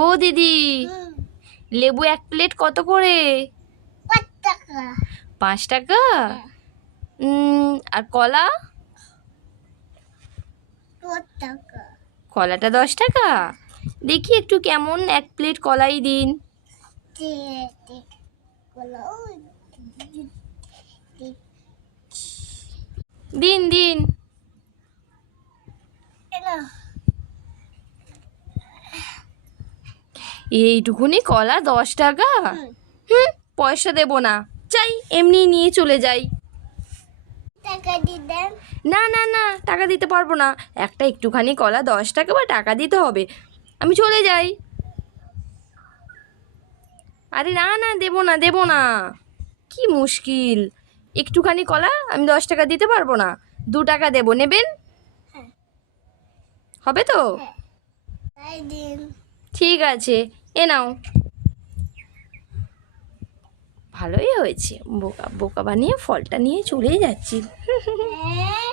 ও দিদি, লেবু এক প্লেট কত করে? 5 টাকা। 5 টাকা? আর কলা? 10 টাকা। কলাটা 10 টাকা? দেখি একটু কেমন, এক প্লেট কলাই দিন। দিন দিন। এইটুকুনি কলা 10 টাকা? পয়সা দেবো না, চাই এমনি নিয়ে চলে যাই। টাকা দিবেন? না না না, টাকা দিতে পারবো না। একটা একটুখানি কলা 10 টাকা, বা টাকা দিতে হবে? আমি চলে যাই। আরে না না, দেবো না দেবো না। কি মুশকিল, একটুখানি কলা আমি 10 টাকা দিতে পারবো না। 2 টাকা দেবো, নেবেন? হ্যাঁ। হবে তো? হ্যাঁ। তাই দিন। ঠিক আছে, এ নাও। ভালোই হয়েছে, বোকা বোকা বানিয়ে ফলটা নিয়ে চলে যাচ্ছি। হ্যাঁ।